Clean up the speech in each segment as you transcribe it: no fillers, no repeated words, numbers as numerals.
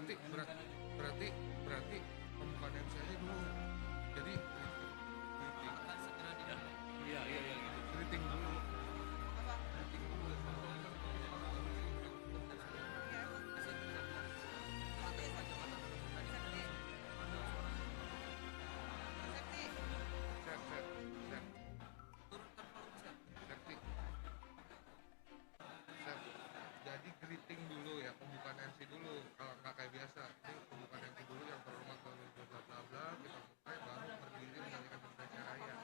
berarti pembukaan MC aja dulu. Jadi Iya gitu. greeting dulu. Jadi greeting dulu ya, pembukaan MC dulu. Kalau nggak kayak biasa, ini pembukaan MC dulu yang terhormat bla bla bla bla, kita mulai baru berdiri menyanyikan Indonesia Raya.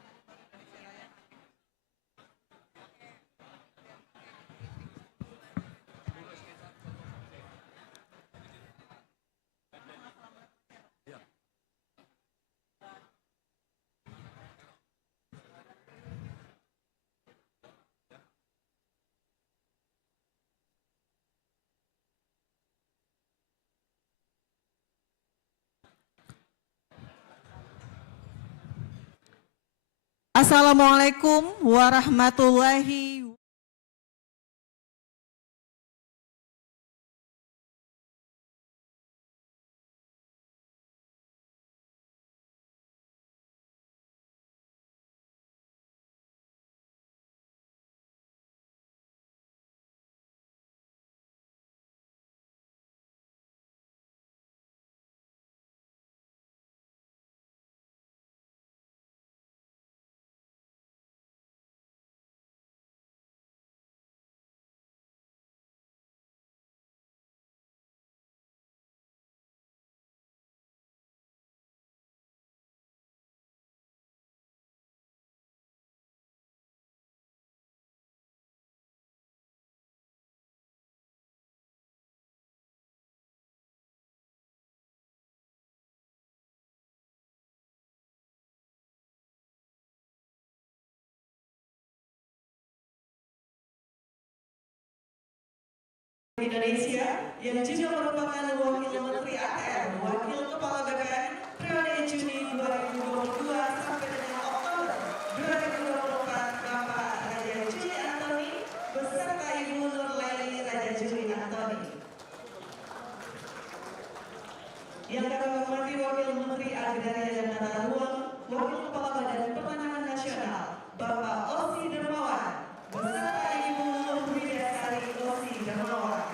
Assalamualaikum warahmatullahi wabarakatuh. Indonesia yang juga merupakan Wakil Menteri ATR, Wakil Kepala BPN periode Juni 2022 sampai dengan Oktober 2024, Bapak Raja Juli Antoni beserta Ibu Nurlaili Raja Juli Antoni. Yang kami hormati Wakil Menteri Agraria dan Tata Ruang, Wakil Kepala Badan Pertanahan Nasional, Bapak Osi Dermawan beserta Ibu Nurhidayasari Osi Dermawan.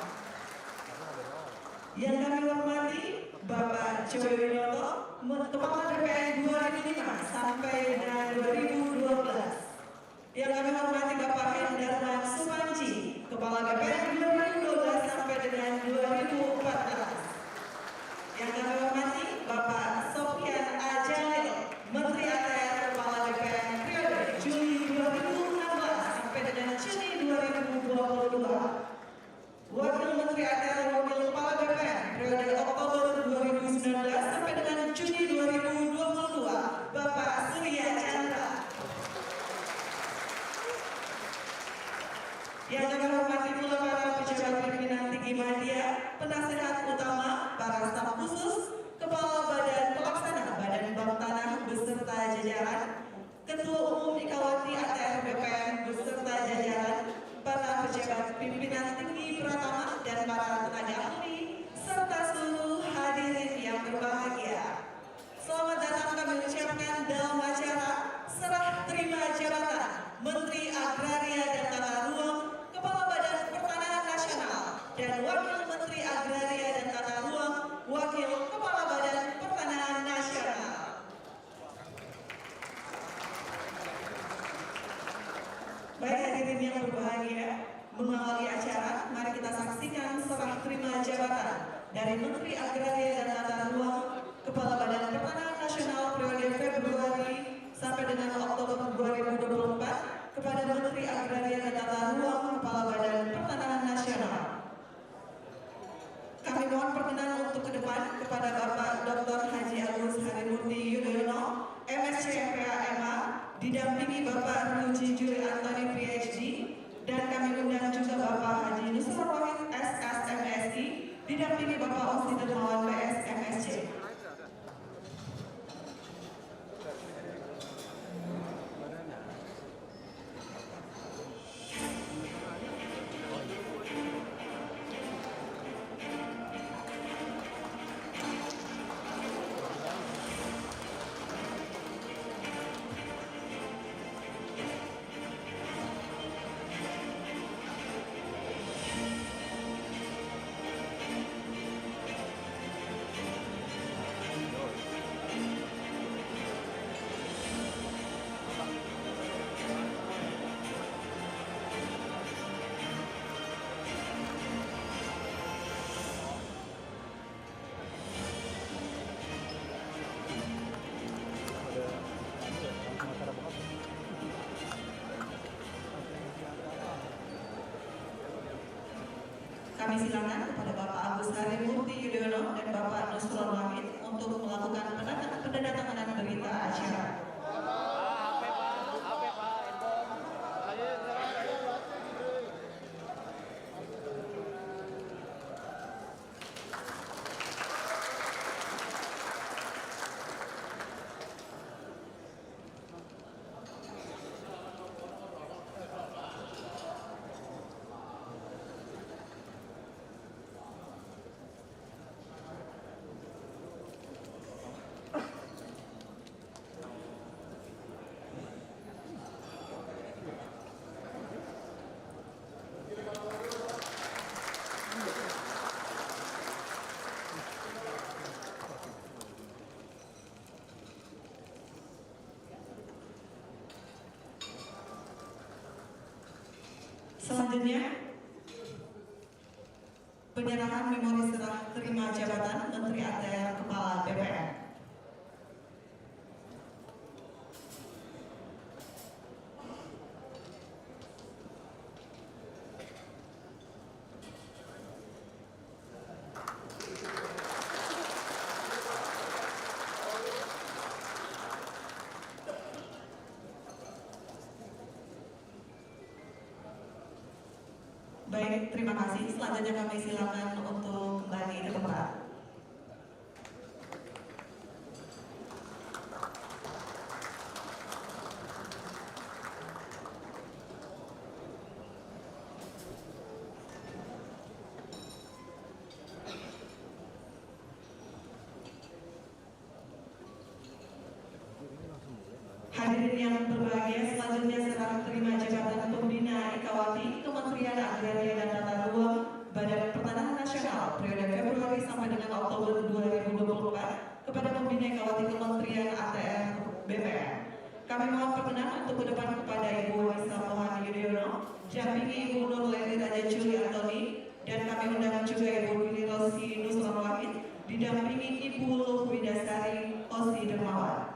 Yang kami hormati Bapak Joy Widodo, Kepala BPN 2005 sampai dengan 2012. Yang kami hormati Bapak Hendarman Sumanji, Kepala BPN 2012 sampai dengan 2014. Yang kami hormati Bapak Sofyan Ajalil, Menteri ATR Kepala BPN periode Juli 2016 sampai dengan Juni 2022. Wakil Menteri ATR Wakil Kepala BPN periode Oktober 2019 sampai dengan Juni 2022, Bapak Surya Chandra. Yang kami hormati pula para pejabat pimpinan tinggi media, penasehat utama, para staf khusus, Kepala Badan Pelaksana Badan Bank Tanah beserta jajaran, Ketua Umum Ikawati ATR BPN beserta jajaran, para pejabat pimpinan tinggi Pratama dan para tenaga ahli, serta seluruh hadirin yang berbahagia. Selamat datang kami ucapkan dalam acara serah terima jabatan Menteri Agraria dan Tata Ruang, Kepala Badan Pertanahan Nasional, dan Wakil Menteri Agraria dan Tata Ruang, Wakil Kepala Badan Pertanahan Nasional. Baik hadirin yang berbahagia, mengawali acara, mari kita saksikan serah terima jabatan dari Menteri Agraria dan Tata Ruang, Kepala Badan Pertanahan Nasional periode Februari sampai dengan Oktober 2024 kepada Menteri Agraria dan Tata Ruang, Kepala Badan Pertanahan Nasional. Kami mohon perkenan untuk ke depan kepada Bapak Dr. Haji Agus Harimurti Yudhoyono, MSc MPA didampingi Bapak Ruji Juli Antoni PhD, dan kami undang juga Bapak Haji Nusra Wahid SSMSI, didampingi Bapak Osi Dermawan PS MSc. Kami silakan kepada Bapak Agus Harimurti Yudhoyono dan Bapak Nusron Wahid untuk melakukan penandatanganan berita acara. Selanjutnya, penyerahan memori serah terima jabatan Menteri ATR Kepala BPN. Baik, terima kasih. Selanjutnya kami silakan untuk kembali ke tempat. Hadirin yang berbahagia, selanjutnya serah terima jabatan Pembina Ikawati Kementerian Agraria dan Tata Ruang Badan Pertanahan Nasional periode Februari sampai dengan Oktober 2024 kepada Pembina Ikawati Kementerian ATR BPN. Kami mohon perkenan untuk ke depan kepada Ibu Wanisa Mohani Yudhoyono, dampingi Ibu Nurleni Raja Juli Antoni, dan kami undang juga Ibu Lili Rosi Nusron Wahid, didampingi Ibu Luhwidasari Osi Dermawan.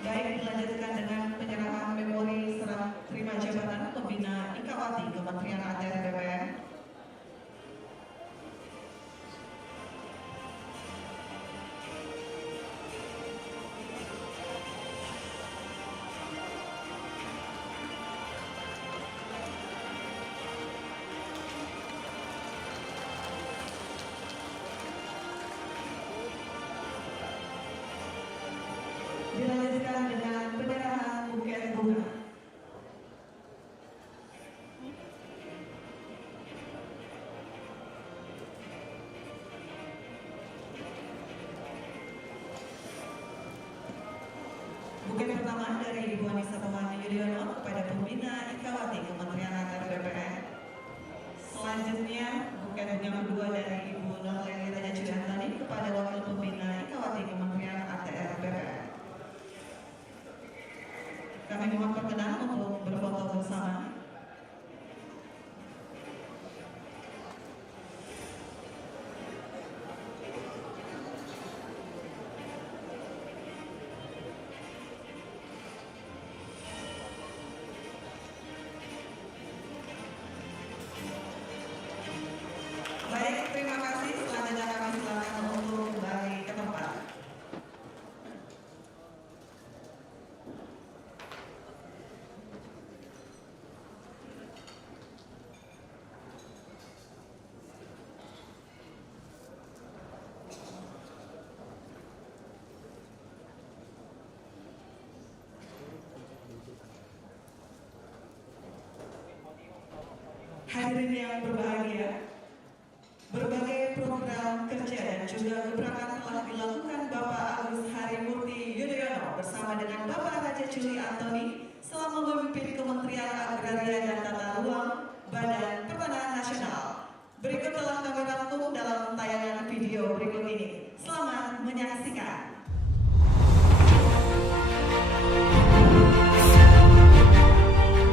Baik, dilanjutkan dengan penyerahan memori serah terima jabatan Pembina Ikawati Kementerian ATR BPN. Dilanjutkan dengan penyerahan buket bunga. Buket pertama dari Ibu Wanisa Mohani Yudhoyono kepada Pembina Ikawati Kementerian ATR BPN. Selanjutnya, buket bunga kedua dari Ibu Nurleni Raja Juli Antoni kepada Wakil Pembina Ikawati Kementerian ATR BPN. Kami mohon perkenan untuk berfoto bersama. Baik, terima kasih. Selanjutnya Hadirin yang berbahagia, berbagai program kerja dan juga gebrakan telah dilakukan Bapak Agus Harimurti Yudhoyono bersama dengan Bapak Raja Juli Antoni selama memimpin Kementerian Agraria dan Tata Ruang Badan Pertanahan Nasional. Berikut telah kami rangkum dalam tayangan video berikut ini. Selamat menyaksikan.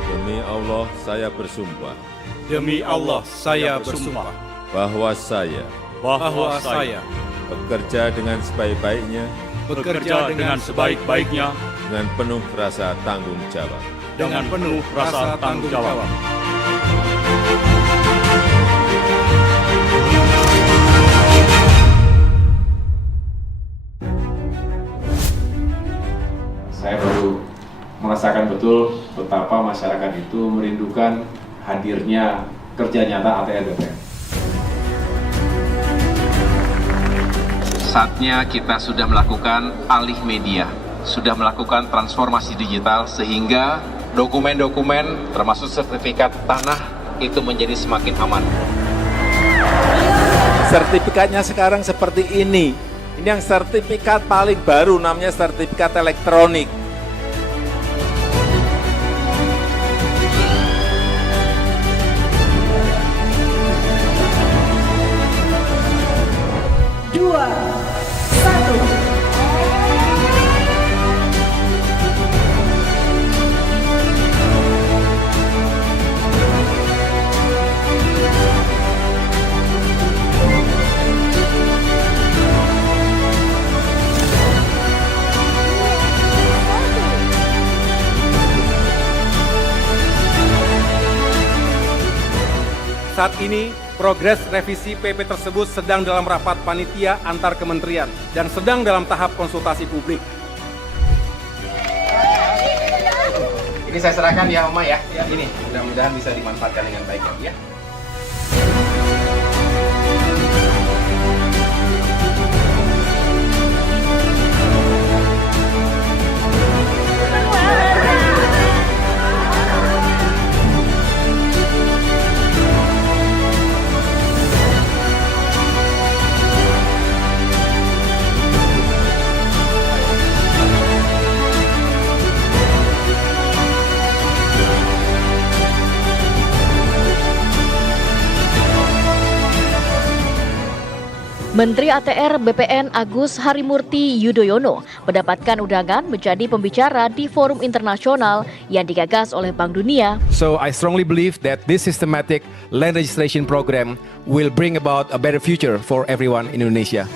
Demi Allah saya bersumpah Demi Allah saya bersumpah bahwa saya bahwa saya bekerja dengan sebaik-baiknya bekerja dengan sebaik-baiknya dengan penuh rasa tanggung jawab. dengan penuh rasa tanggung jawab. Saya baru merasakan betul betapa masyarakat itu merindukan hadirnya kerja nyata ATR BPN. Saatnya kita sudah melakukan alih media, sudah melakukan transformasi digital sehingga dokumen-dokumen termasuk sertifikat tanah itu menjadi semakin aman. Sertifikatnya sekarang seperti ini. Ini yang sertifikat paling baru namanya sertifikat elektronik. Dua, satu. Saat ini, progres revisi PP tersebut sedang dalam rapat panitia antar kementerian dan sedang dalam tahap konsultasi publik. Ini saya serahkan ya Oma ya. Ini mudah-mudahan bisa dimanfaatkan dengan baik ya. Menteri ATR BPN Agus Harimurti Yudhoyono mendapatkan undangan menjadi pembicara di forum internasional yang digagas oleh Bank Dunia. So I strongly believe that this systematic land registration program will bring about a better future for everyone in Indonesia.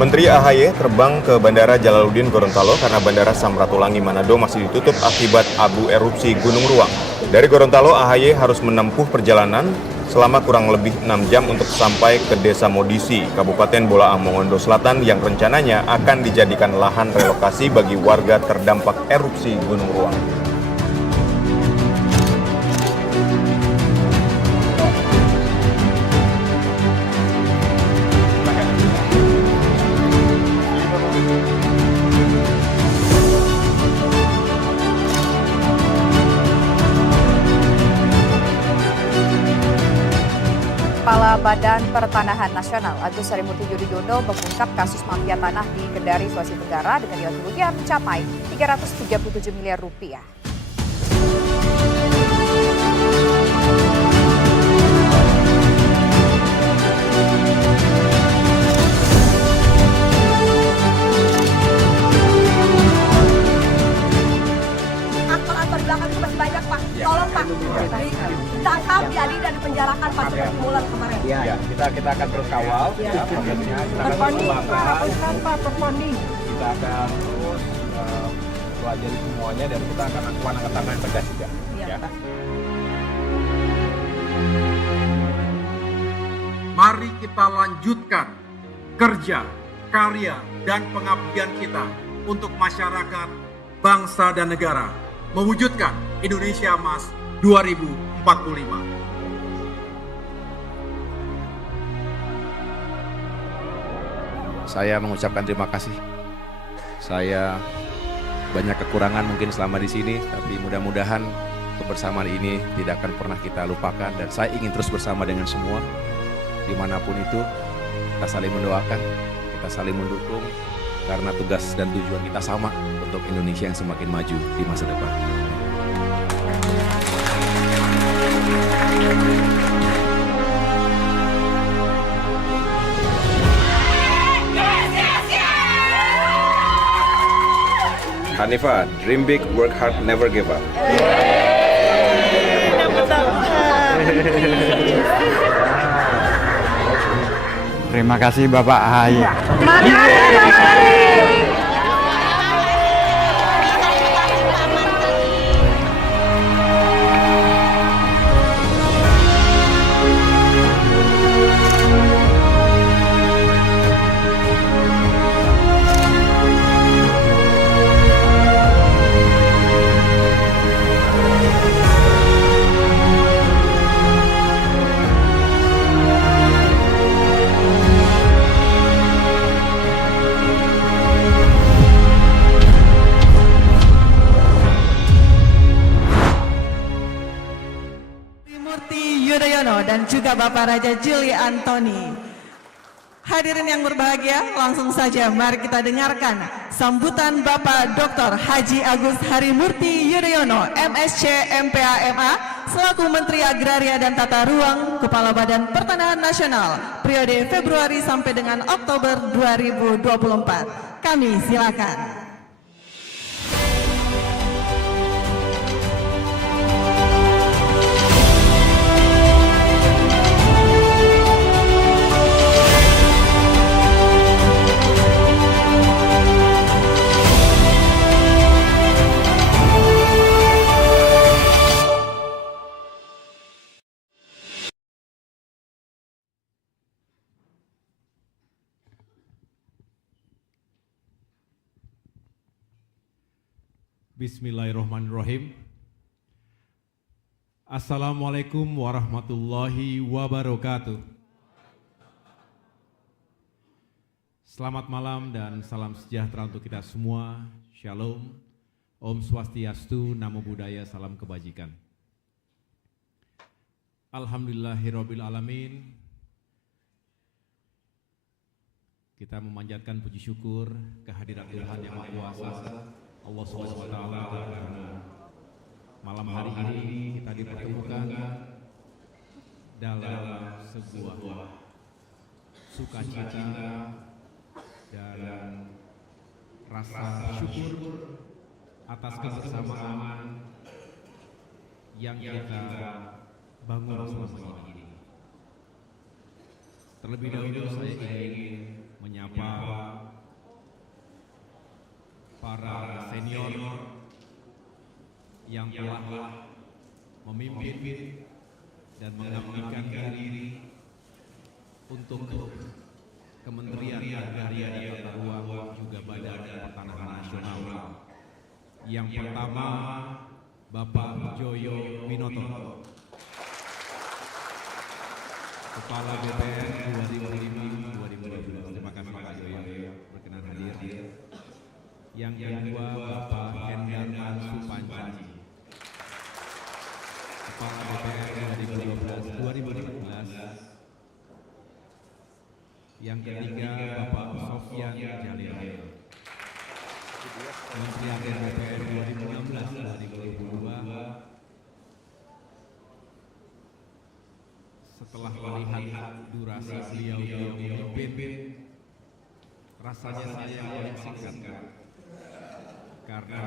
Menteri AHY terbang ke Bandara Jalaluddin Gorontalo karena Bandara Samratulangi Manado masih ditutup akibat abu erupsi Gunung Ruang. Dari Gorontalo, AHY harus menempuh perjalanan selama kurang lebih 6 jam untuk sampai ke Desa Modisi, Kabupaten Bolaang Mongondo Selatan yang rencananya akan dijadikan lahan relokasi bagi warga terdampak erupsi Gunung Ruang. Kepala Badan Pertanahan Nasional Agus Harimurti Yudhoyono mengungkap kasus mafia tanah di Kendari, Sulawesi Tenggara dengan nilai kerugian mencapai 337 miliar rupiah. Aktor-aktor di belakang itu masih banyak, Pak. Tolong, Pak. Ditangkap, diadili, dan dipenjarakan, Pak. Seperti bulan kemarin. Ya, kita akan terus kawal prosesnya, kita akan mengembangkan, kita akan terus pelajari semuanya dan kita akan lakukan langkah-langkah yang tegas juga. Ya. Mari kita lanjutkan kerja, karya, dan pengabdian kita untuk masyarakat, bangsa dan negara, mewujudkan Indonesia Emas 2045. Saya mengucapkan terima kasih. Saya banyak kekurangan mungkin selama di sini, tapi mudah-mudahan kebersamaan ini tidak akan pernah kita lupakan, dan saya ingin terus bersama dengan semua dimanapun itu. Kita saling mendoakan, kita saling mendukung, karena tugas dan tujuan kita sama untuk Indonesia yang semakin maju di masa depan. Hanifah, dream big, work hard, never give up. Terima kasih Bapak AHY. Yudhoyono dan juga Bapak Raja Juli Antoni. Hadirin yang berbahagia, langsung saja mari kita dengarkan sambutan Bapak Dr. Haji Agus Harimurti Yudhoyono, MSc MPA MA, selaku Menteri Agraria dan Tata Ruang, Kepala Badan Pertanahan Nasional, periode Februari sampai dengan Oktober 2024. Kami silakan. Bismillahirrahmanirrahim. Assalamualaikum warahmatullahi wabarakatuh. Selamat malam dan salam sejahtera untuk kita semua. Shalom, Om Swastiastu, Namo Buddhaya, salam kebajikan. Alhamdulillahirabbil alamin. Kita memanjatkan puji syukur kehadirat Tuhan Yang Maha Kuasa, Allah SWT, karena malam hari ini kita dipertemukan dalam sebuah sukacita dan rasa syukur atas kebersamaan yang kita bangun selama ini. Terlebih dahulu saya ingin menyapa para senior yang telah memimpin dan mengabdikan diri untuk Kementerian Agraria dan Tata Ruang juga Badan Pertanahan Nasional. Yang pertama, Bapak Joyo Winoto, Kepala BPN 2005-2012. Terima kasih Pak Joyo berkenan hadir. Yang kedua, Bapak Hendarman Supanji, Kepala BPN 2012-2015. Yang ketiga, Bapak Sofyan Jalil, Menteri Agrar BPN 2016-2022. Setelah melihat durasi beliau memimpin, rasanya saya menyaksikan, karena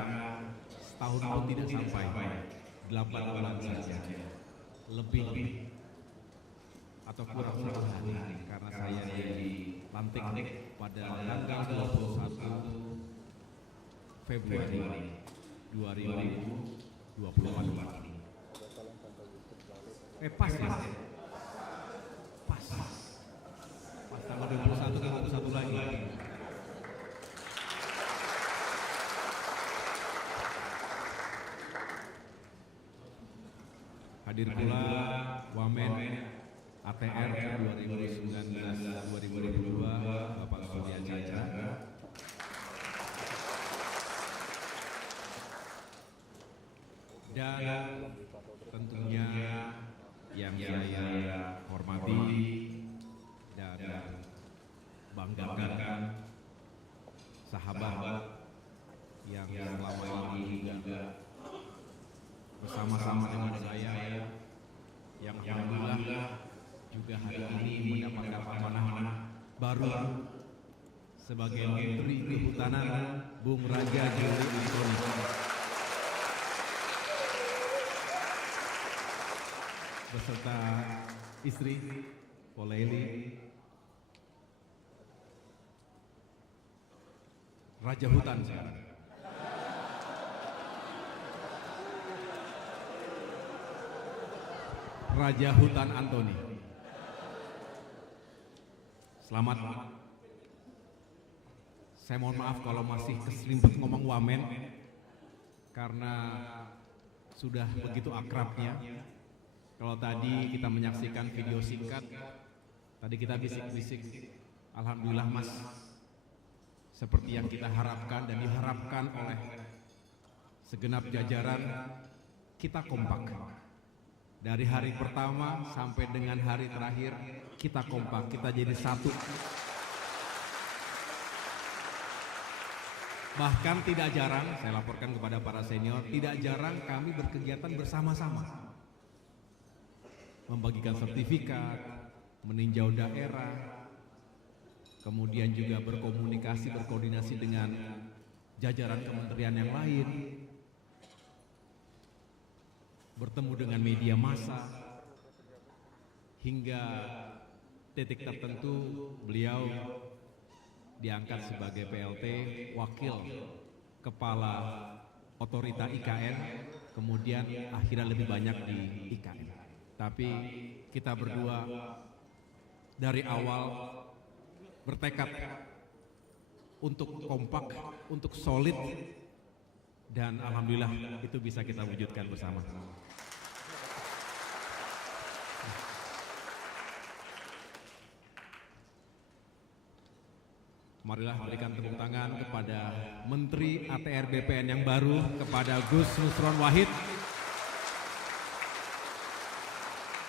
setahun pun tidak sampai, 8 bulan saja, lebih atau kurang 1 hari, karena saya dilantik pada tanggal 21 Februari 2024. Pas ya? Pas tanggal 21 kan 1 lagi. Hadir pula Wamen ATR 2019-2022 Bapak Surya Chandra. Dan tentunya yang saya hormati dan banggakan sahabat yang selama ini juga bersama-sama dengan saya, yang alhamdulillah juga hari ini mendapatkan amanah baru sebagai Menteri Kehutanan, Bung Raja Juli Antoni. Beserta istri Poleli, Raja Hutan sekarang. Raja Hutan Antoni. Selamat. Saya mohon maaf kalau masih keselimpet ngomong wamen karena sudah begitu akrabnya. Kalau tadi kita menyaksikan video singkat, tadi kita bisik-bisik, alhamdulillah Mas, seperti yang kita harapkan dan diharapkan oleh segenap jajaran, kita kompak. Dari hari pertama sampai dengan hari terakhir, kita kompak, kita jadi satu. Bahkan tidak jarang, saya laporkan kepada para senior, tidak jarang kami berkegiatan bersama-sama. Membagikan sertifikat, meninjau daerah, kemudian juga berkomunikasi, berkoordinasi dengan jajaran kementerian yang lain, bertemu dengan media massa, hingga titik tertentu beliau diangkat sebagai PLT Wakil Kepala Otorita IKN, kemudian akhirnya lebih banyak di IKN. Tapi kita berdua dari awal bertekad untuk kompak, untuk solid, dan alhamdulillah itu bisa kita wujudkan bersama. Marilah berikan tepuk tangan kepada Menteri ATR BPN yang baru, kepada Gus Nusron Wahid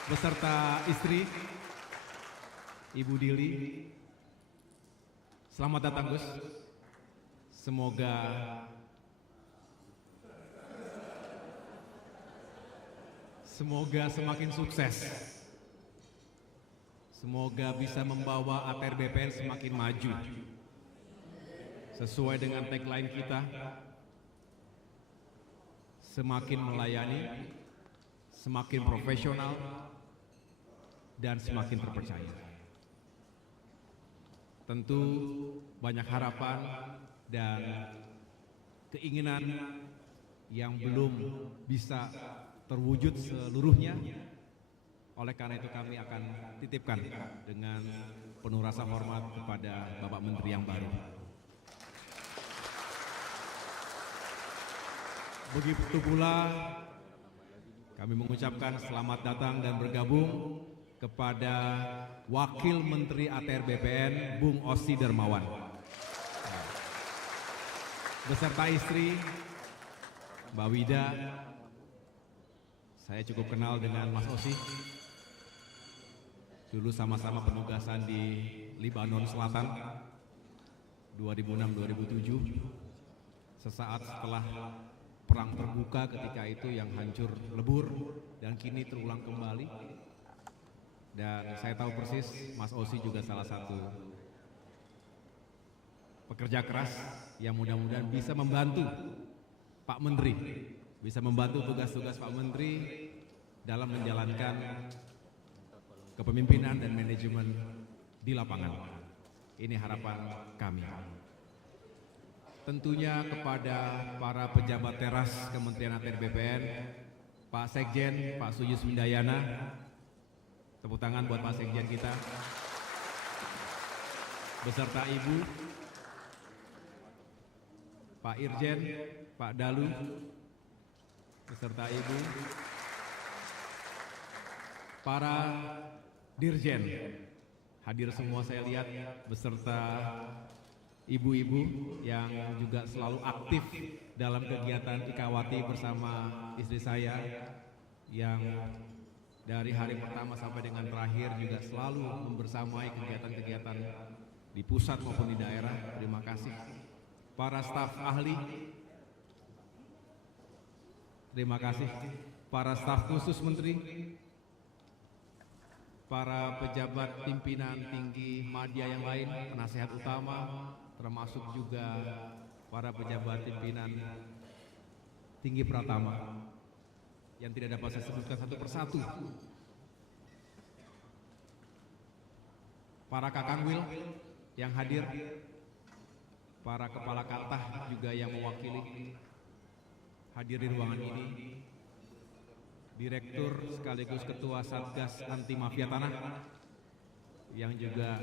beserta istri Ibu Dili. Selamat datang Gus. Semoga semakin sukses. Semoga bisa membawa ATR BPN semakin maju. Sesuai dengan tagline kita, semakin melayani, semakin profesional, dan semakin terpercaya. Tentu banyak harapan dan keinginan yang belum bisa terwujud seluruhnya. Oleh karena itu kami akan titipkan dengan penuh rasa hormat kepada Bapak Menteri yang baru. Begitu pula kami mengucapkan selamat datang dan bergabung kepada Wakil Menteri ATR BPN Bung Ossi Darmawan beserta istri Mbak Wida. Saya cukup kenal dengan Mas Ossi, dulu sama-sama penugasan di Libanon Selatan 2006-2007. Sesaat setelah perang terbuka ketika itu yang hancur lebur dan kini terulang kembali. Dan saya tahu persis Mas Ossi juga salah satu pekerja keras yang mudah-mudahan bisa membantu Pak Menteri, bisa membantu tugas-tugas Pak Menteri dalam menjalankan kepemimpinan dan manajemen di lapangan. Ini harapan kami. Tentunya kepada para pejabat teras Kementerian ATR BPN, Pak Sekjen, Pak Suyus Windayana, tepuk tangan buat Pak Sekjen kita, beserta Ibu, Pak Irjen, Pak Dalu, beserta Ibu, para dirjen hadir semua saya lihat beserta ibu-ibu yang juga selalu aktif dalam kegiatan Ikawati bersama istri saya yang dari hari pertama sampai dengan terakhir juga selalu membersamai kegiatan-kegiatan di pusat maupun di daerah. Terima kasih. Para staf ahli, terima kasih. Para staf khusus menteri, para pejabat pimpinan tinggi media yang lain, penasehat utama, termasuk juga para pejabat pimpinan tinggi Pratama yang tidak dapat saya sebutkan satu persatu. Para Kakanwil yang hadir, para kepala kantah juga yang mewakili hadir di ruangan ini, Direktur sekaligus Ketua Satgas Anti Mafia Tanah yang juga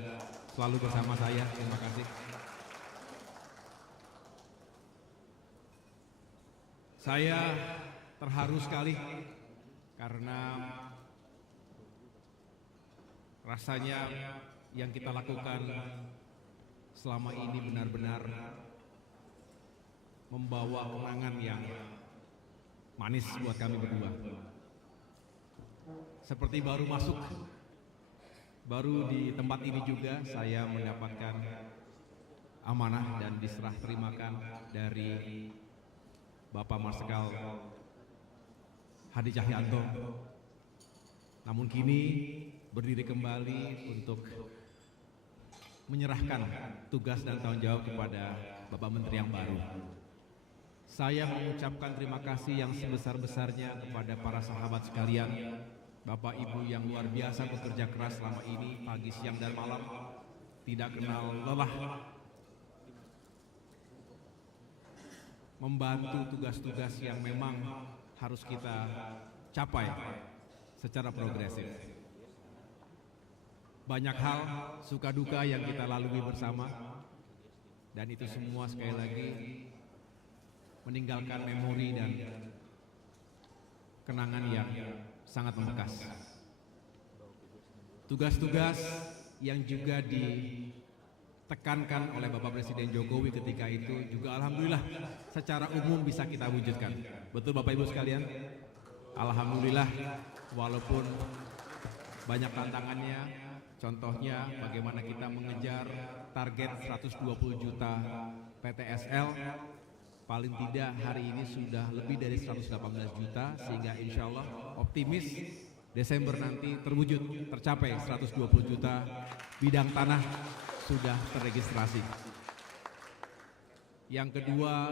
selalu bersama saya, terima kasih. Saya terharu sekali karena rasanya yang kita lakukan selama ini benar-benar membawa kenangan yang manis buat kami berdua. Seperti baru masuk, baru di tempat ini juga saya mendapatkan amanah dan diserah terimakan dari Bapak Marsikal Hadi Cahyanto. Namun kini berdiri kembali untuk menyerahkan tugas dan tanggung jawab kepada Bapak Menteri yang baru. Saya mengucapkan terima kasih yang sebesar-besarnya kepada para sahabat sekalian, Bapak Ibu yang luar biasa bekerja keras selama ini, pagi, siang, dan malam, tidak kenal lelah, membantu tugas-tugas yang memang harus kita capai secara progresif. Banyak hal suka duka yang kita lalui bersama, dan itu semua sekali lagi meninggalkan memori dan kenangan yang sangat membekas. Tugas-tugas yang juga ditekankan oleh Bapak Presiden Jokowi ketika itu juga alhamdulillah secara umum bisa kita wujudkan. Betul Bapak Ibu sekalian? Alhamdulillah, walaupun banyak tantangannya, contohnya bagaimana kita mengejar target 120 juta PTSL, paling tidak hari ini sudah lebih dari 118 juta, sehingga insya Allah optimis Desember nanti terwujud, tercapai 120 juta bidang tanah sudah terregistrasi. Yang kedua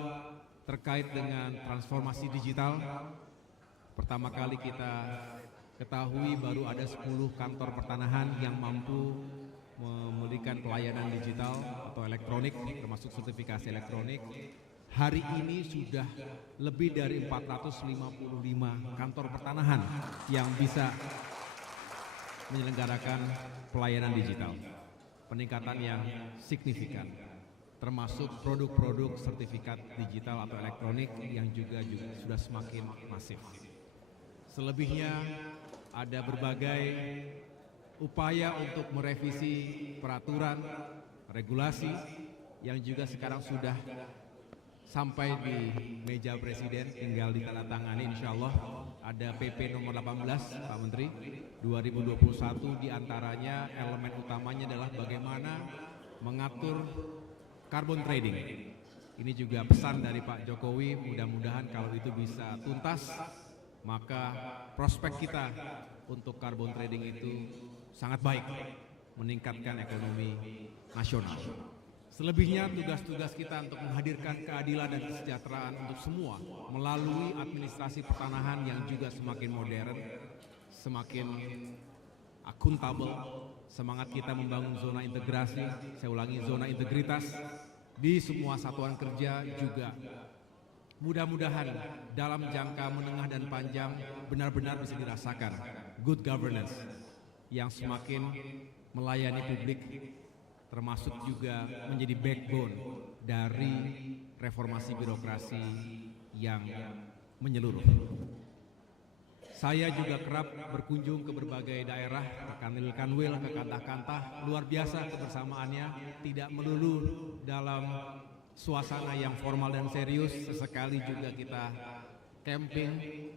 terkait dengan transformasi digital, pertama kali kita ketahui baru ada 10 kantor pertanahan yang mampu memberikan pelayanan digital atau elektronik, termasuk sertifikasi elektronik. Hari ini sudah lebih dari 455 kantor pertanahan yang bisa menyelenggarakan pelayanan digital. Peningkatan yang signifikan, termasuk produk-produk sertifikat digital atau elektronik yang juga sudah semakin masif. Selebihnya ada berbagai upaya untuk merevisi peraturan, regulasi yang juga sekarang sudah sampai di meja Presiden, tinggal ditandatangani insya Allah. Ada PP nomor 18 Pak Menteri 2021, diantaranya elemen utamanya adalah bagaimana mengatur carbon trading. Ini juga pesan dari Pak Jokowi, mudah-mudahan kalau itu bisa tuntas, maka prospek kita untuk carbon trading itu sangat baik, meningkatkan ekonomi nasional. Selebihnya tugas-tugas kita untuk menghadirkan keadilan dan kesejahteraan untuk semua melalui administrasi pertanahan yang juga semakin modern, semakin akuntabel. Semangat kita membangun zona integrasi, saya ulangi zona integritas di semua satuan kerja juga. Mudah-mudahan dalam jangka menengah dan panjang benar-benar bisa dirasakan good governance yang semakin melayani publik, termasuk juga menjadi backbone dari reformasi birokrasi yang menyeluruh. Saya juga kerap berkunjung ke berbagai daerah, ke Kanwil, ke kantah-kantah. Luar biasa kebersamaannya, tidak melulu dalam suasana yang formal dan serius. Sesekali juga kita camping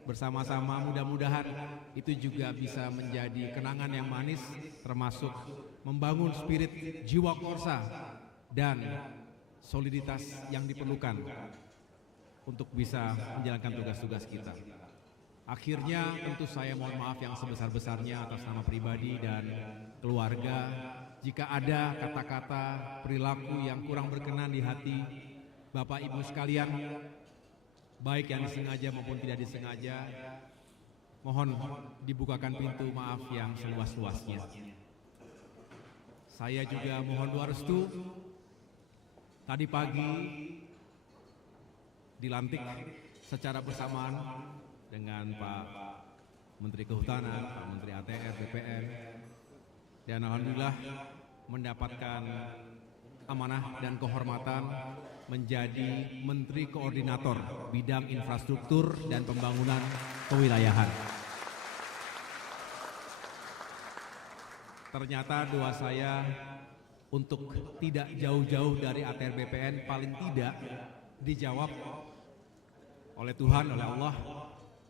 bersama-sama, mudah-mudahan itu juga bisa menjadi kenangan yang manis, termasuk membangun spirit jiwa korsa dan soliditas yang diperlukan untuk bisa menjalankan tugas-tugas kita. Akhirnya tentu saya mohon maaf yang sebesar-besarnya atas nama pribadi dan keluarga jika ada kata-kata, perilaku yang kurang berkenan di hati Bapak Ibu sekalian, baik yang disengaja maupun tidak disengaja. Mohon dibukakan pintu maaf yang seluas-luasnya. Saya juga mohon doa restu. Tadi pagi dilantik secara bersamaan dengan Pak Menteri Kehutanan, Pak Menteri ATR, BPN, dan alhamdulillah mendapatkan amanah dan kehormatan menjadi Menteri Koordinator Bidang Infrastruktur dan Pembangunan Kewilayahan. Ternyata doa saya untuk tidak jauh-jauh dari ATR BPN paling tidak dijawab oleh Tuhan, oleh Allah,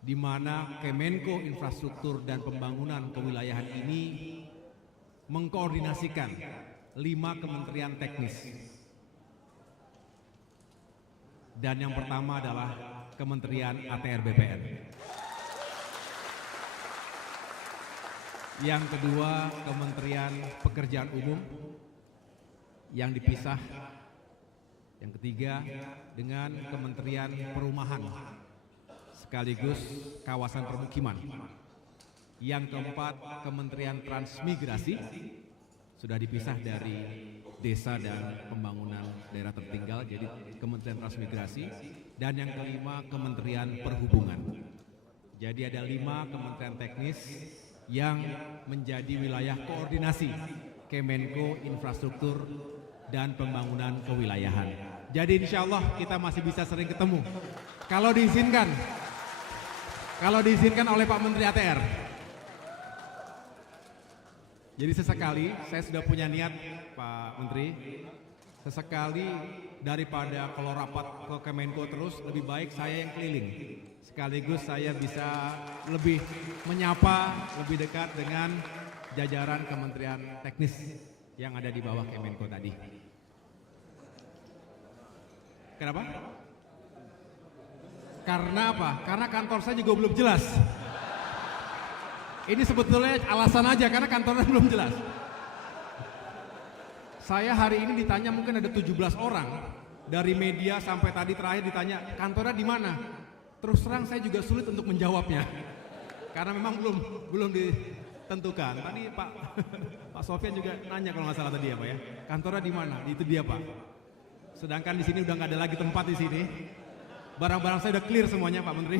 di mana Kemenko Infrastruktur dan Pembangunan Kewilayahan ini mengkoordinasikan 5 kementerian teknis. Dan yang pertama adalah Kementerian ATR BPN. Yang kedua, Kementerian Pekerjaan Umum yang dipisah. Yang ketiga, dengan Kementerian Perumahan sekaligus kawasan permukiman. Yang keempat, Kementerian Transmigrasi sudah dipisah dari Desa dan Pembangunan Daerah Tertinggal, jadi Kementerian Transmigrasi. Dan yang kelima, Kementerian Perhubungan. Jadi ada 5 kementerian teknis yang menjadi wilayah koordinasi Kemenko Infrastruktur dan Pembangunan Kewilayahan. Jadi insya Allah kita masih bisa sering ketemu kalau diizinkan oleh Pak Menteri ATR. Jadi sesekali saya sudah punya niat Pak Menteri, sesekali daripada kalau rapat ke Kemenko terus, lebih baik saya yang keliling. Sekaligus saya bisa lebih menyapa, lebih dekat dengan jajaran kementerian teknis yang ada di bawah Kemenko tadi. Kenapa? Karena apa? Karena kantor saya juga belum jelas. Ini sebetulnya alasan aja karena kantornya belum jelas. Saya hari ini ditanya mungkin ada 17 orang dari media sampai tadi terakhir ditanya kantornya di mana. Terus terang saya juga sulit untuk menjawabnya karena memang belum ditentukan. Tadi Pak Sofyan juga nanya kalau nggak salah tadi ya Pak ya, kantornya di mana? Itu dia Pak. Sedangkan di sini udah nggak ada lagi tempat di sini. Barang-barang saya udah clear semuanya Pak Menteri.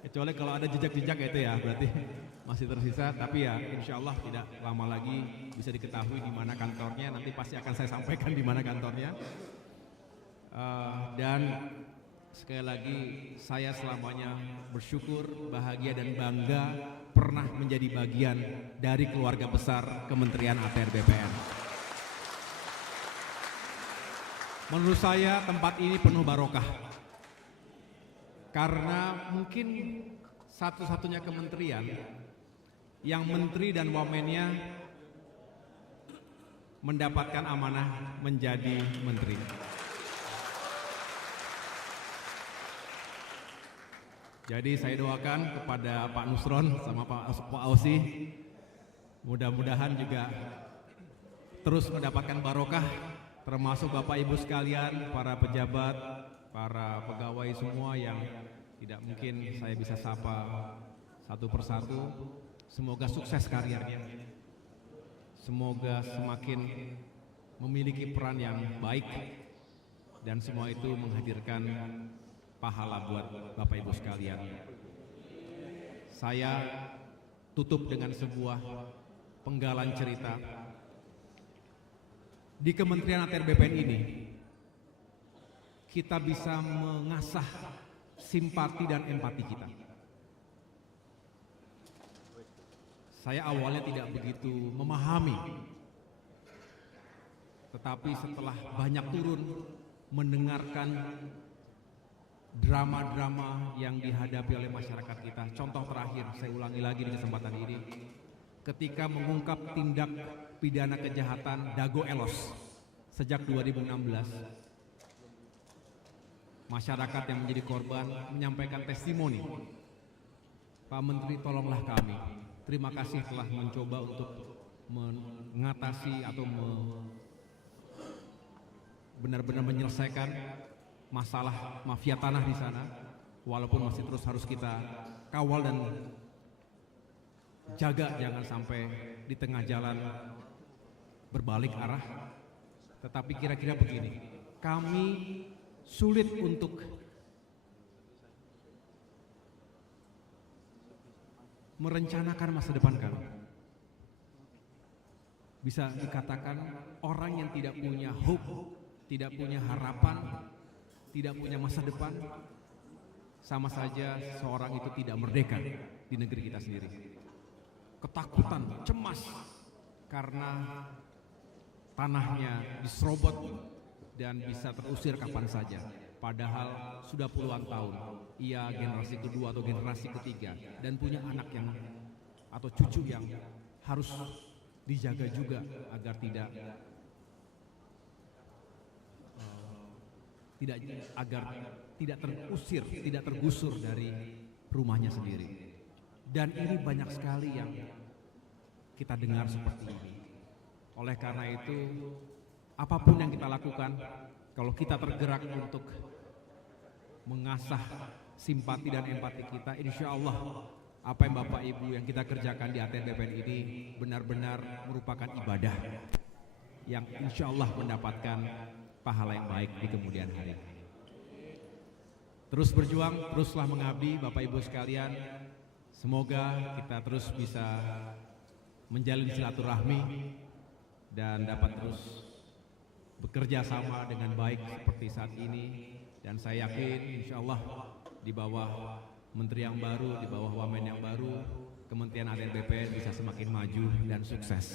Kecuali kalau ada jejak-jejak itu ya berarti masih tersisa. Tapi ya insya Allah tidak lama lagi bisa diketahui di mana kantornya. Nanti pasti akan saya sampaikan di mana kantornya. Dan sekali lagi saya selamanya bersyukur, bahagia dan bangga pernah menjadi bagian dari keluarga besar Kementerian ATR BPN. Menurut saya tempat ini penuh barokah. Karena mungkin satu-satunya kementerian yang menteri dan wamennya mendapatkan amanah menjadi menteri. Jadi saya doakan kepada Pak Nusron sama Pak Ausi, mudah-mudahan juga terus mendapatkan barokah, termasuk Bapak Ibu sekalian, para pejabat, para pegawai semua yang tidak mungkin saya bisa sapa satu persatu. Semoga sukses karyanya, semoga semakin memiliki peran yang baik, dan semua itu menghadirkan pahala buat Bapak Ibu sekalian. Saya tutup dengan sebuah penggalan cerita. Di Kementerian ATR BPN ini kita bisa mengasah simpati dan empati kita. saya awalnya tidak begitu memahami. Tetapi setelah banyak turun, mendengarkan drama-drama yang dihadapi oleh masyarakat kita. Contoh terakhir, saya ulangi lagi di kesempatan ini. Ketika mengungkap tindak pidana kejahatan Dago Elos sejak 2016, masyarakat yang menjadi korban menyampaikan testimoni. Pak Menteri, tolonglah kami. Terima kasih telah mencoba untuk mengatasi atau benar-benar menyelesaikan masalah mafia tanah di sana, walaupun masih terus harus kita kawal dan jaga jangan sampai di tengah jalan berbalik arah. Tetapi kira-kira begini, kami sulit untuk merencanakan masa depan kami. Bisa dikatakan orang yang tidak punya hope, tidak punya harapan, tidak punya masa depan, sama saja seorang itu tidak merdeka di negeri kita sendiri. Ketakutan, cemas karena tanahnya diserobot dan bisa terusir kapan saja. Padahal sudah puluhan tahun ia generasi kedua atau generasi ketiga dan punya anak yang atau cucu yang harus dijaga juga agar tidak terusir, tidak tergusur dari rumahnya sendiri. Dan ini banyak sekali yang kita dengar seperti ini. Oleh karena itu, apapun yang kita lakukan, kalau kita tergerak untuk mengasah simpati dan empati kita, insya Allah apa yang Bapak Ibu yang kita kerjakan di ATR BPN ini benar-benar merupakan ibadah yang insya Allah mendapatkan pahala yang baik di kemudian hari. Terus berjuang, teruslah mengabdi Bapak Ibu sekalian. Semoga kita terus bisa menjalin silaturahmi dan dapat terus bekerja sama dengan baik seperti saat ini. Dan saya yakin insya Allah di bawah Menteri yang baru, di bawah Wamen yang baru, Kementerian ATR BPN bisa semakin maju dan sukses.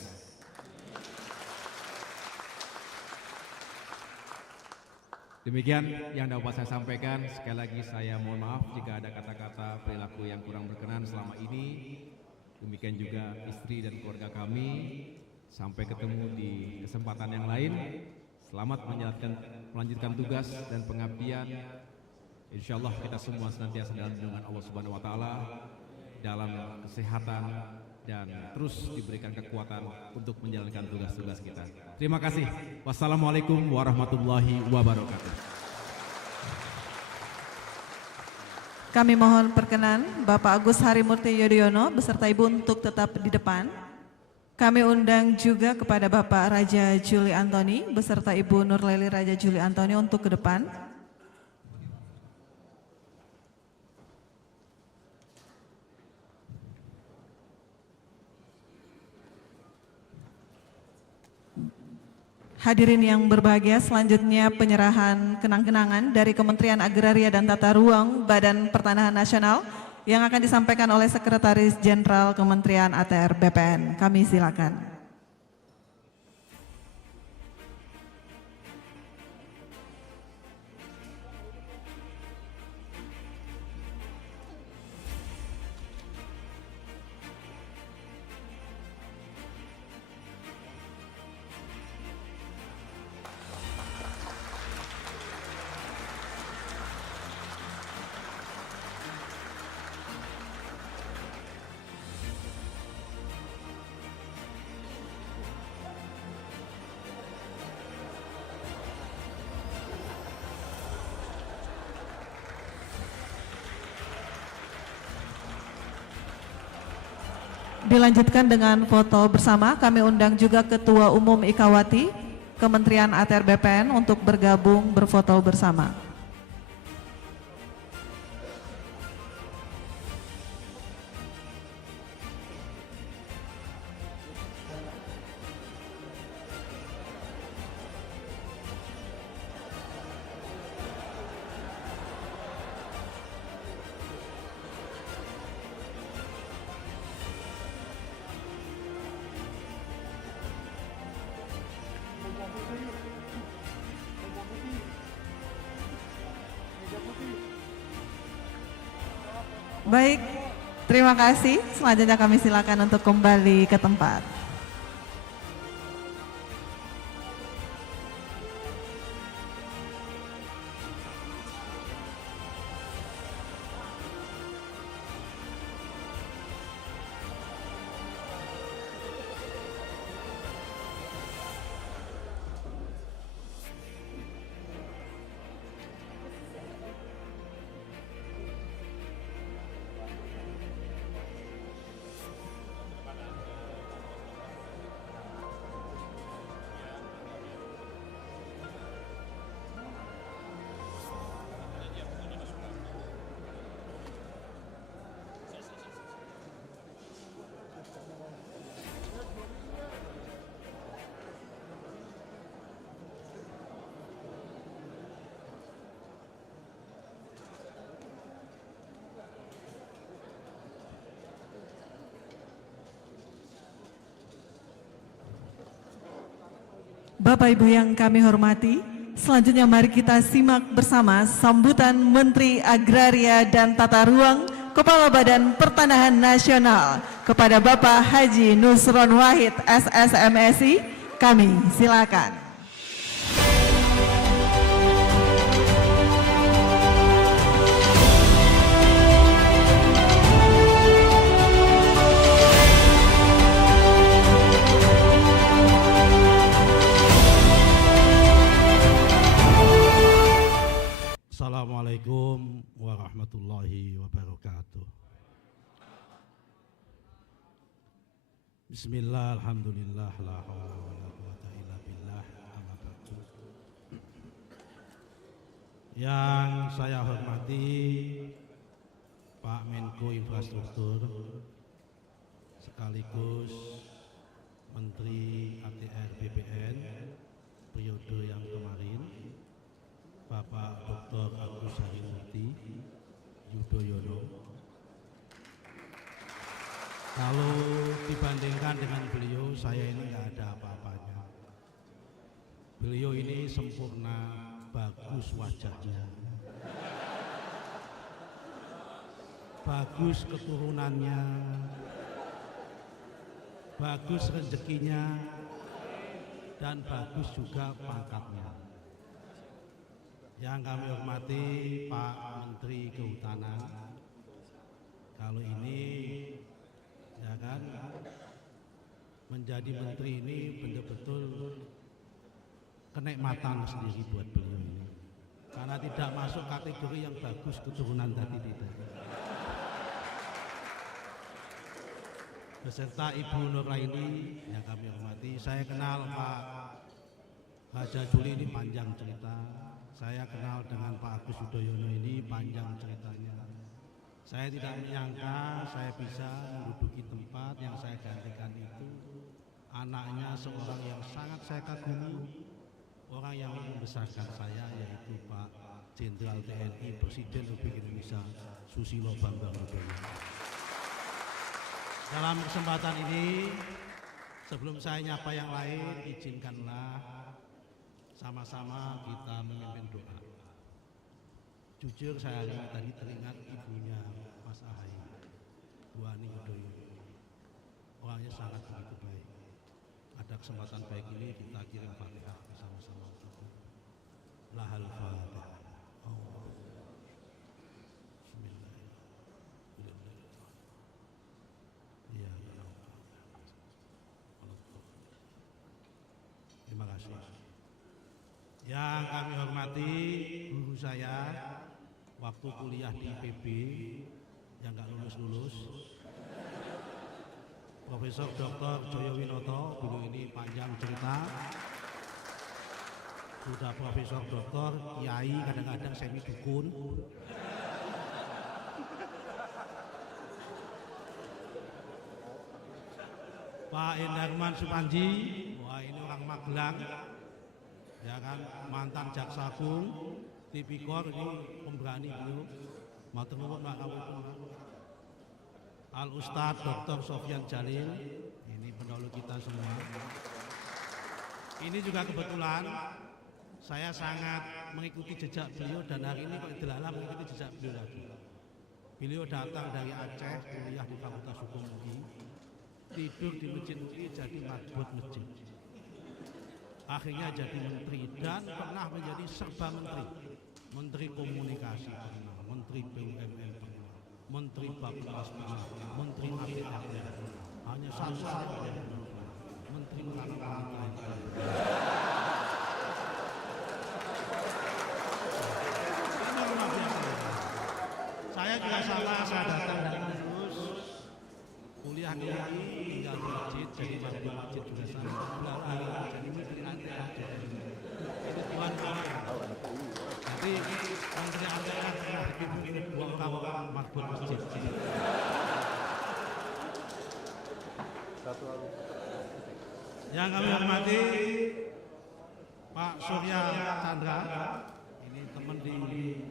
Demikian yang dapat saya sampaikan. Sekali lagi saya mohon maaf jika ada kata-kata perilaku yang kurang berkenan selama ini. Demikian juga istri dan keluarga kami. Sampai ketemu di kesempatan yang lain. Selamat melanjutkan tugas dan pengabdian. Insya Allah kita semua senantiasa dalam lindungan Allah Subhanahu Wa Taala, dalam kesehatan dan terus diberikan kekuatan untuk menjalankan tugas-tugas kita. Terima kasih. Wassalamualaikum warahmatullahi wabarakatuh. Kami mohon perkenan Bapak Agus Harimurti Yudhoyono beserta Ibu untuk tetap di depan. Kami undang juga kepada Bapak Raja Juli Antoni beserta Ibu Nurleli Raja Juli Antoni untuk ke depan. Hadirin yang berbahagia, selanjutnya penyerahan kenang-kenangan dari Kementerian Agraria dan Tata Ruang Badan Pertanahan Nasional yang akan disampaikan oleh Sekretaris Jenderal Kementerian ATR BPN. Kami silakan. Dilanjutkan dengan foto bersama, kami undang juga Ketua Umum Ikawati Kementerian ATR BPN untuk bergabung berfoto bersama. Baik, terima kasih. Selanjutnya kami silakan untuk kembali ke tempat. Bapak Ibu yang kami hormati, selanjutnya mari kita simak bersama sambutan Menteri Agraria dan Tata Ruang Kepala Badan Pertanahan Nasional kepada Bapak Haji Nusron Wahid SSMSI. Kami silakan. Assalamualaikum warahmatullahi wabarakatuh. Bismillah, alhamdulillah, la haula wala quwata illa billah, amma ba'du. Yang saya hormati Pak Menko Infrastruktur sekaligus Menteri ATR BPN periode yang kemarin, Bapak Dr. Agus Harimurti Yudhoyono. Kalau dibandingkan dengan beliau, saya ini nggak ada apa-apanya. Beliau ini sempurna, bagus wajahnya, bagus keturunannya, bagus rezekinya, dan bagus juga pangkatnya. Yang kami hormati Pak Menteri Kehutanan, kalau ini ya kan menjadi menteri ini betul-betul kenikmatan sendiri buat beliau ini, karena tidak masuk kategori yang bagus keturunan tadi tidak. Beserta Ibu Nuraini yang kami hormati, saya kenal Pak Haji Juli ini panjang cerita. Saya kenal dengan Pak Agus Yudhoyono ini panjang ceritanya. Saya tidak menyangka saya bisa menduduki tempat yang saya gantikan itu. Anaknya seorang yang sangat saya kagumi, orang yang membesarkan saya, yaitu Pak Jenderal TNI Presiden Republik Indonesia Susilo Bambang Yudhoyono. Dalam kesempatan ini, sebelum saya nyapa yang lain, izinkanlah sama-sama kita memimpin doa. Jujur saya tadi teringat ibunya Mas Ahaye, Bu Ani Yudhoyono. Orangnya sangat begitu baik. Ada kesempatan baik ini kita kirim Fatihah bersama-sama. Lahal Fatihah. Terima kasih. Yang kami hormati guru saya waktu kuliah di IPB yang nggak lulus-lulus, Profesor Dr. Joyowinoto, dulu ini panjang cerita, sudah Profesor Dr. Kiai, kadang-kadang semi dukun. Pak Endarman Supanji, wah ini orang Magelang, ya kan, mantan Jaksa Agung, Tipikor, ini pemberani beliau. Matur nuwun Pak Kapolri. Al Ustadz Dr. Sofyan Jalil, ini pendahulu kita semua. Ini juga kebetulan saya sangat mengikuti jejak beliau dan hari ini kok dilalah mengikuti jejak beliau lagi. Beliau datang dari Aceh, kuliah di Fakultas Hukum UI, tidur di Masjid UI jadi madbut masjid. Akhirnya jadi menteri dan pernah menjadi serba menteri. Menteri komunikasi pernah, menteri BUMN pernah, menteri Bappenas pernah, menteri APR pernah. Hanya satu saja menteri pernah. Saya juga sama, saya datang dari lulus kuliah di UI, tinggal di masjid, jadi di masjid juga sama. Jadi menteri APR. Itu Tuhan kami. Jadi menteri APR pernah dipimpin buang kawan marbot masjid. Yang kami hormati Pak Surya Chandra, ini teman di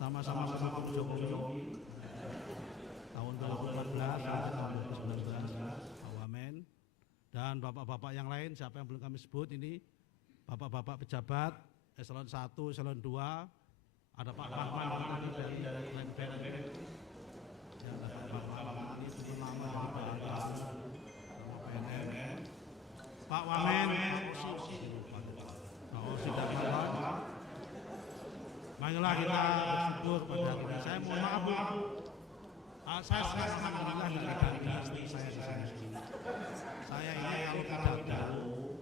sama-sama Pak Jokowi tahun 2014 tahun 2019 Pak Wamen, dan bapak-bapak yang lain siapa yang belum kami sebut ini bapak-bapak pejabat eselon 1, eselon 2, ada Pak Rahman dari BNN, ya, ada Pak Rahman ini sebelum nama dari BNN, Pak Wamen, Pak Osi dan Pak. Marilah kita bersyukur pada kita. Saya mohon maaf Bu, saya sangat alhamdulillah dari istri saya di sini. Saya ini kalau pidato,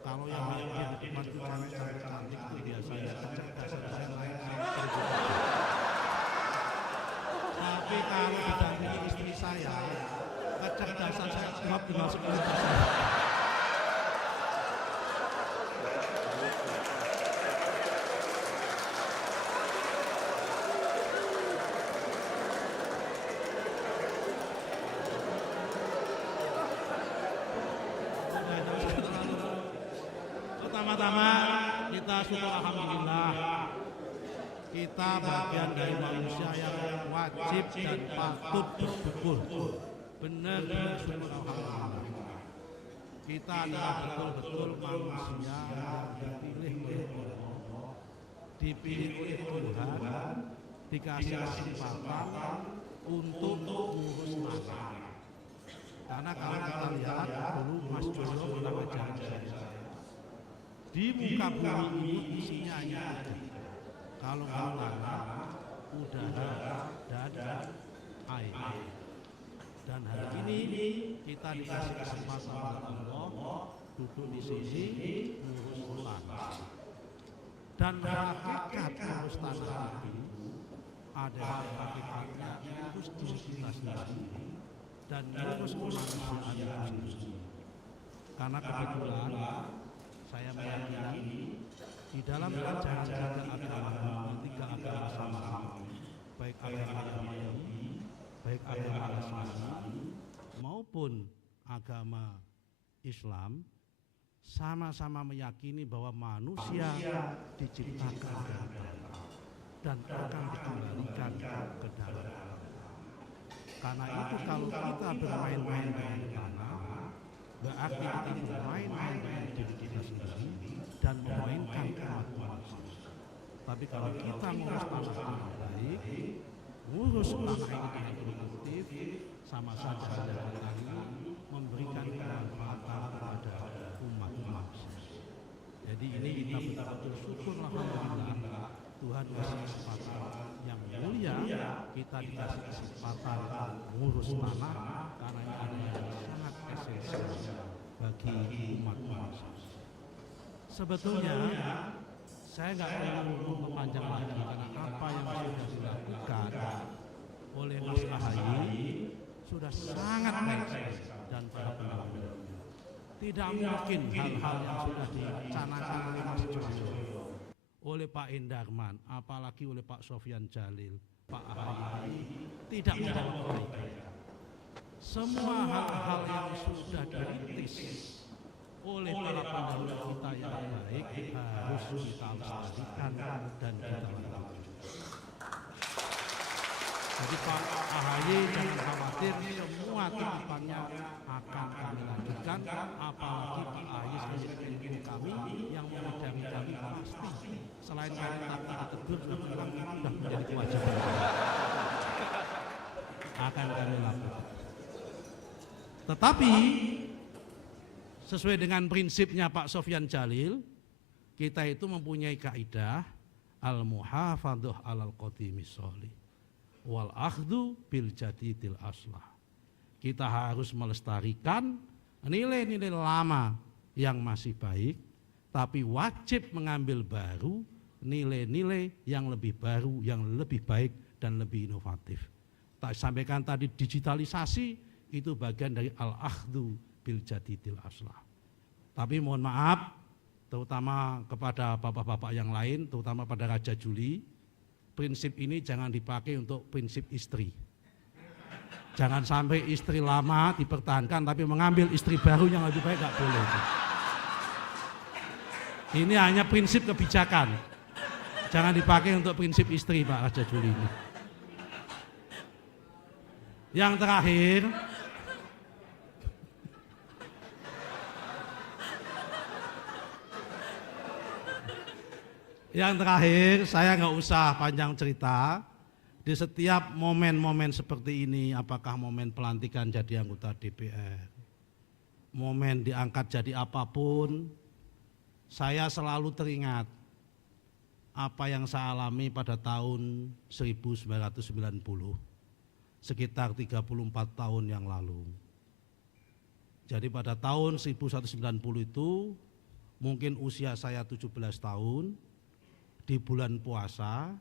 kalau yang di depan itu cantik itu biasanya kecerdasan saya lain. Tapi kalau didampingi istri saya, kecerdasan saya cuma tinggal 10%. Pertama-tama kita syukur alhamdulillah kita bagian dari manusia yang wajib dan patut bersyukur. Benar-benar syukur alhamdulillah. Kita adalah betul-betul manusia yang dipilih oleh Allah, dipilih oleh Tuhan, dikasih kesempatan untuk mengurus masalah. Karena kalau kita lihat dulu Mas Joyo pernah ngajarin saya, di muka bumi ini isinya hanya ada. Kalau tanah, udara, dan air. Dan hari ini kita dikasih kesempatan oleh Allah duduk di sini mengurus tanah. Dan hakikat mengurus tanah itu adalah hakikatnya mengurus diri kita sendiri dan mengurus kemanusiaan itu sendiri. Karena kebetulan saya meyakini di dalam ajaran tiga agama sama, baik agama Yahudi, baik agama Nasrani maupun agama Islam, sama-sama meyakini bahwa manusia diciptakan dari Allah dan akan dikembalikan ke dalam Allah. Karena itu kalau kita bermain-main dengan tanah, berarti kita bermain-main dengan diri kita sendiri dan memainkan kemampuan manusia. Tapi kalau kita ngurus tanah dengan baik, ngurus tanah ini dengan produktif, sama saja dengan kami memberikan kemanfaatan kepada umat manusia. Jadi ini kita betul-betul syukur alhamdulillah Tuhan kasih kesempatan yang mulia, kita dikasih kesempatan mengurus tanah karena ini adalah yang sangat esensial bagi umat manusia. Sebetulnya saya nggak perlu memanjang lagi karena apa yang sudah dilakukan oleh Mas AHY sudah sangat baik dan benar-benar. Tidak mungkin hal-hal yang sudah dicanangkan oleh Mas Joyo, oleh Pak Indarman, apalagi oleh Pak Sofyan Jalil, Pak AHY tidak membawa kebaikan. Semua hal-hal yang sudah dirintis oleh para pendahulu kita yang baik harus kita lestarikan dan kita lakukan. Jadi Pak AHY jangan khawatir, semua titipannya akan kami lanjutkan, apalagi Pak AHY sebagai pemimpin kami yang mengajarkan kami pasti selain kami tak tegur sudah menjadi kewajiban. akan kami lakukan. Tetapi sesuai dengan prinsipnya Pak Sofyan Jalil, kita itu mempunyai kaidah al-muhafadzah alal qadimis sholih wal akhdhu bil jadidil aslah. Kita harus melestarikan nilai-nilai lama yang masih baik, tapi wajib mengambil baru nilai-nilai yang lebih baru, yang lebih baik dan lebih inovatif. Tak sampaikan tadi digitalisasi itu bagian dari al-akhdhu bil jadidil aslah. Tapi mohon maaf, terutama kepada bapak-bapak yang lain, terutama pada Raja Juli, prinsip ini jangan dipakai untuk prinsip istri. Jangan sampai istri lama dipertahankan tapi mengambil istri baru yang lebih baik, nggak boleh. Ini hanya prinsip kebijakan. Jangan dipakai untuk prinsip istri Pak Raja Juli ini. Yang terakhir, saya nggak usah panjang cerita. Di setiap momen-momen seperti ini, apakah momen pelantikan jadi anggota DPR, momen diangkat jadi apapun, saya selalu teringat apa yang saya alami pada tahun 1990, sekitar 34 tahun yang lalu. Jadi pada tahun 1990 itu, mungkin usia saya 17 tahun, di bulan puasa,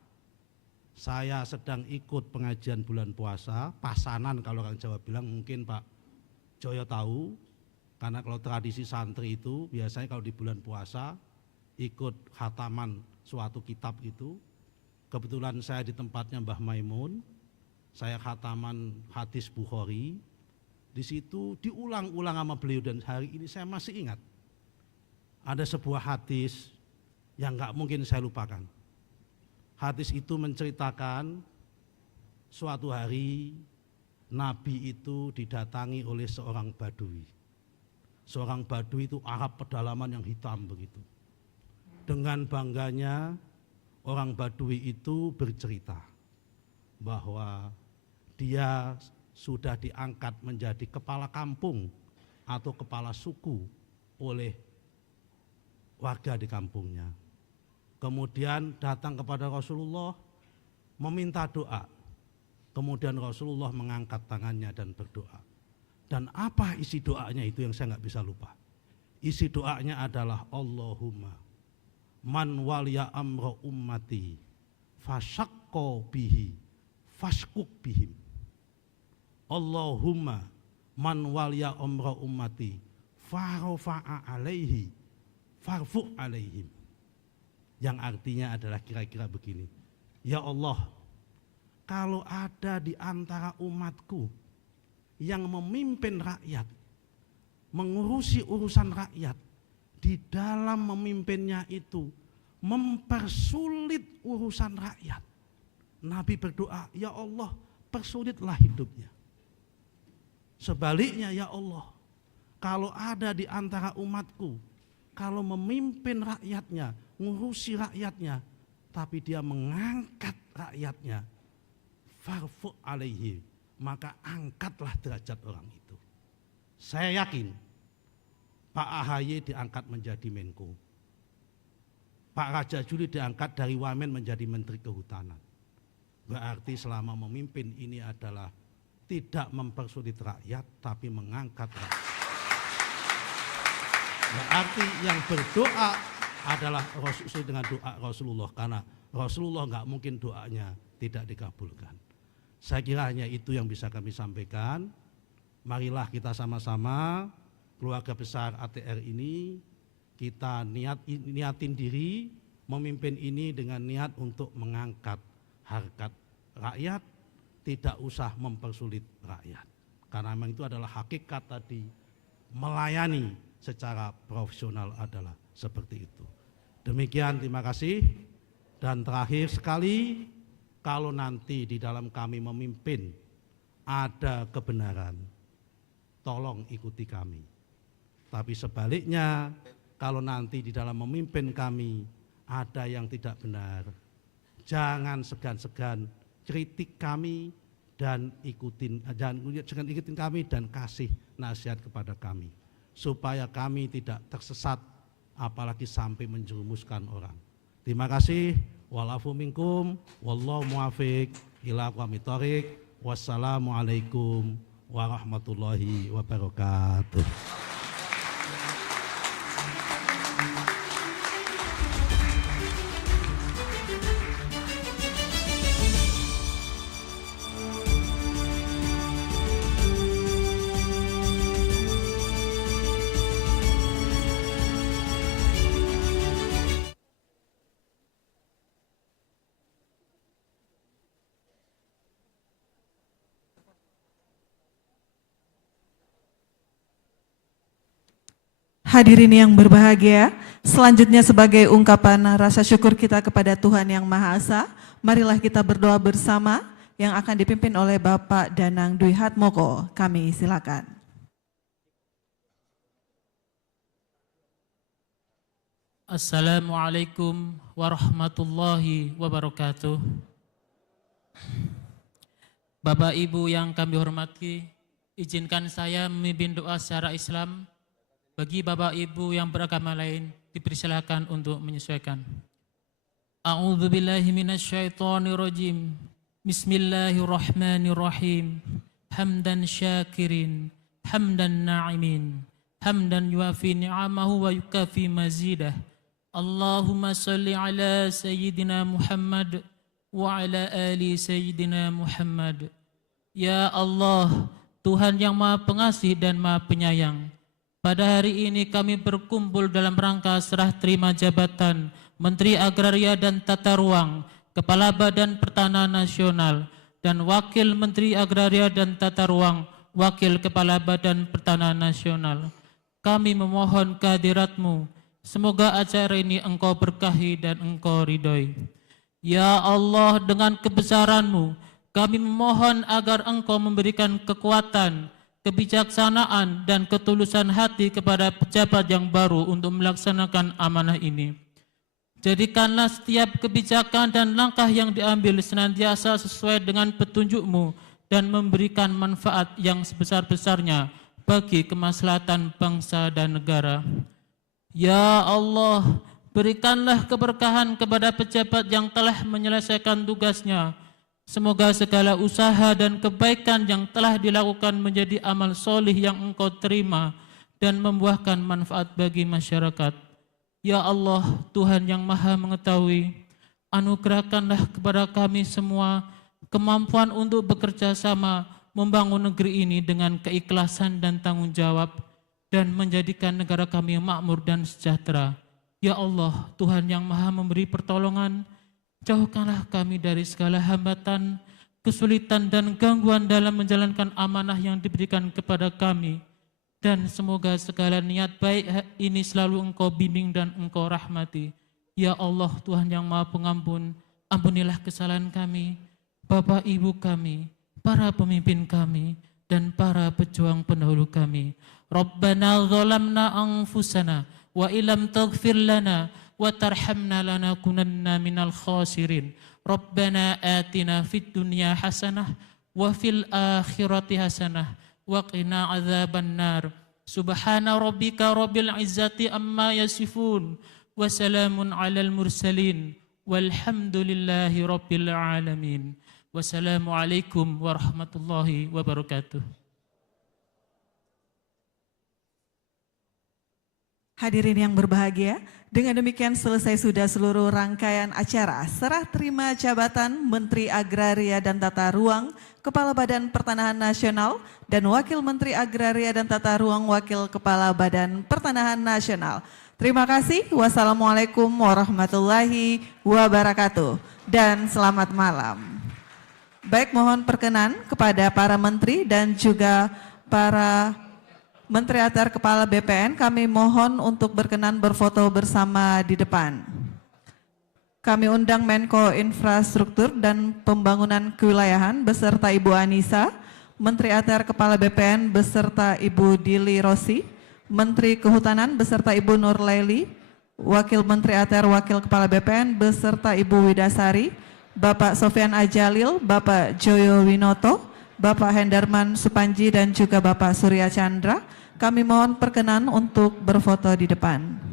saya sedang ikut pengajian bulan puasa, pasanan kalau orang Jawa bilang, mungkin Pak Joyo tahu, karena kalau tradisi santri itu biasanya kalau di bulan puasa ikut khataman suatu kitab itu. Kebetulan saya di tempatnya Mbah Maimun, saya khataman hadis Bukhari, di situ diulang-ulang sama beliau dan hari ini saya masih ingat. Ada sebuah hadis yang nggak mungkin saya lupakan. Hadis itu menceritakan suatu hari Nabi itu didatangi oleh seorang Badui. Seorang Badui itu Arab pedalaman yang hitam begitu. Dengan bangganya orang Badui itu bercerita bahwa dia sudah diangkat menjadi kepala kampung atau kepala suku oleh warga di kampungnya. Kemudian datang kepada Rasulullah meminta doa. Kemudian Rasulullah mengangkat tangannya dan berdoa. Dan apa isi doanya itu yang saya nggak bisa lupa. Isi doanya adalah Allahumma man waliya amra ummati fasyaqqa bihi fashkuk bihim. Allahumma man waliya amra ummati farofa'a alaihi farfu' alaihim. Yang artinya adalah kira-kira begini. Ya Allah, kalau ada di antara umatku yang memimpin rakyat, mengurusi urusan rakyat, di dalam memimpinnya itu mempersulit urusan rakyat, Nabi berdoa, ya Allah, persulitlah hidupnya. Sebaliknya, ya Allah, kalau ada di antara umatku, kalau memimpin rakyatnya, ngurusi rakyatnya, tapi dia mengangkat rakyatnya, farfu' alaihi, maka angkatlah derajat orang itu. Saya yakin Pak AHY diangkat menjadi Menko, Pak Raja Juli diangkat dari Wamen menjadi Menteri Kehutanan. Berarti selama memimpin ini adalah tidak mempersulit rakyat, tapi mengangkat rakyat. Berarti yang berdoa adalah sesuai dengan doa Rasulullah, karena Rasulullah nggak mungkin doanya tidak dikabulkan. Saya kira hanya itu yang bisa kami sampaikan. Marilah kita sama-sama keluarga besar ATR ini, kita niatin diri memimpin ini dengan niat untuk mengangkat harkat rakyat, tidak usah mempersulit rakyat. Karena memang itu adalah hakikat tadi, melayani secara profesional adalah seperti itu. Demikian, terima kasih. Dan terakhir sekali, kalau nanti di dalam kami memimpin ada kebenaran, tolong ikuti kami. Tapi sebaliknya, kalau nanti di dalam memimpin kami ada yang tidak benar, jangan segan-segan kritik kami dan jangan ikutin kami dan kasih nasihat kepada kami supaya kami tidak tersesat apalagi sampai menjerumuskan orang. Terima kasih. Walafu minkum wallahu muwafiq ila aqwamit thoriq. Wassalamualaikum warahmatullahi wabarakatuh. Hadirin yang berbahagia, selanjutnya sebagai ungkapan rasa syukur kita kepada Tuhan Yang Maha Esa, marilah kita berdoa bersama yang akan dipimpin oleh Bapak Danang Dwi Hatmoko. Kami silakan. Assalamualaikum warahmatullahi wabarakatuh. Bapak Ibu yang kami hormati, izinkan saya memimpin doa secara Islam. Bagi Bapak Ibu yang beragama lain, dipersilakan untuk menyesuaikan. A'udzu billahi minasyaitonir rajim. Bismillahirrahmanirrahim. Hamdan syakirin, hamdan na'imin, hamdan yuafi ni'amahu wa yukafi mazidah. Allahumma salli ala sayyidina Muhammad wa ala ali sayyidina Muhammad. Ya Allah, Tuhan yang Maha Pengasih dan Maha Penyayang, pada hari ini kami berkumpul dalam rangka serah terima jabatan Menteri Agraria dan Tata Ruang, Kepala Badan Pertanahan Nasional, dan Wakil Menteri Agraria dan Tata Ruang, Wakil Kepala Badan Pertanahan Nasional. Kami memohon kehadirat-Mu, semoga acara ini Engkau berkahi dan Engkau ridhoi. Ya Allah, dengan kebesaran-Mu, kami memohon agar Engkau memberikan kekuatan, kebijaksanaan dan ketulusan hati kepada pejabat yang baru untuk melaksanakan amanah ini. Jadikanlah setiap kebijakan dan langkah yang diambil senantiasa sesuai dengan petunjuk-Mu dan memberikan manfaat yang sebesar-besarnya bagi kemaslahatan bangsa dan negara. Ya Allah, berikanlah keberkahan kepada pejabat yang telah menyelesaikan tugasnya. Semoga segala usaha dan kebaikan yang telah dilakukan menjadi amal solih yang Engkau terima dan membuahkan manfaat bagi masyarakat. Ya Allah, Tuhan yang Maha Mengetahui, anugerahkanlah kepada kami semua kemampuan untuk bekerja sama membangun negeri ini dengan keikhlasan dan tanggung jawab dan menjadikan negara kami makmur dan sejahtera. Ya Allah, Tuhan yang Maha Memberi Pertolongan, jauhkanlah kami dari segala hambatan, kesulitan dan gangguan dalam menjalankan amanah yang diberikan kepada kami. Dan semoga segala niat baik ini selalu Engkau bimbing dan Engkau rahmati. Ya Allah, Tuhan yang Maha Pengampun, ampunilah kesalahan kami, Bapak Ibu kami, para pemimpin kami, dan para pejuang pendahulu kami. Rabbana zalamna anfusana wa ilam taghfir lana wa tarhamna lanakunanna minal khasirin. Rabbana atina fid dunya hasanah wa fil akhirati hasanah wa qina adzaban nar. Subhana rabbika rabbil izzati amma yasifun wa salamun alal mursalin walhamdulillahi rabbil alamin. Wassalamualaikum warahmatullahi wabarakatuh. Hadirin yang berbahagia, dengan demikian selesai sudah seluruh rangkaian acara serah terima jabatan Menteri Agraria dan Tata Ruang, Kepala Badan Pertanahan Nasional, dan Wakil Menteri Agraria dan Tata Ruang, Wakil Kepala Badan Pertanahan Nasional. Terima kasih. Wassalamualaikum warahmatullahi wabarakatuh dan selamat malam. Baik, mohon perkenan kepada para menteri dan juga para Menteri Atr Kepala BPN, kami mohon untuk berkenan berfoto bersama di depan. Kami undang Menko Infrastruktur dan Pembangunan Kewilayahan beserta Ibu Anissa, Menteri Atr Kepala BPN beserta Ibu Dili Rosi, Menteri Kehutanan beserta Ibu Nur Laili, Wakil Menteri Atr Wakil Kepala BPN beserta Ibu Widasari, Bapak Sofyan Ajalil, Bapak Joyo Winoto, Bapak Hendarman Supanji dan juga Bapak Surya Chandra, kami mohon perkenan untuk berfoto di depan.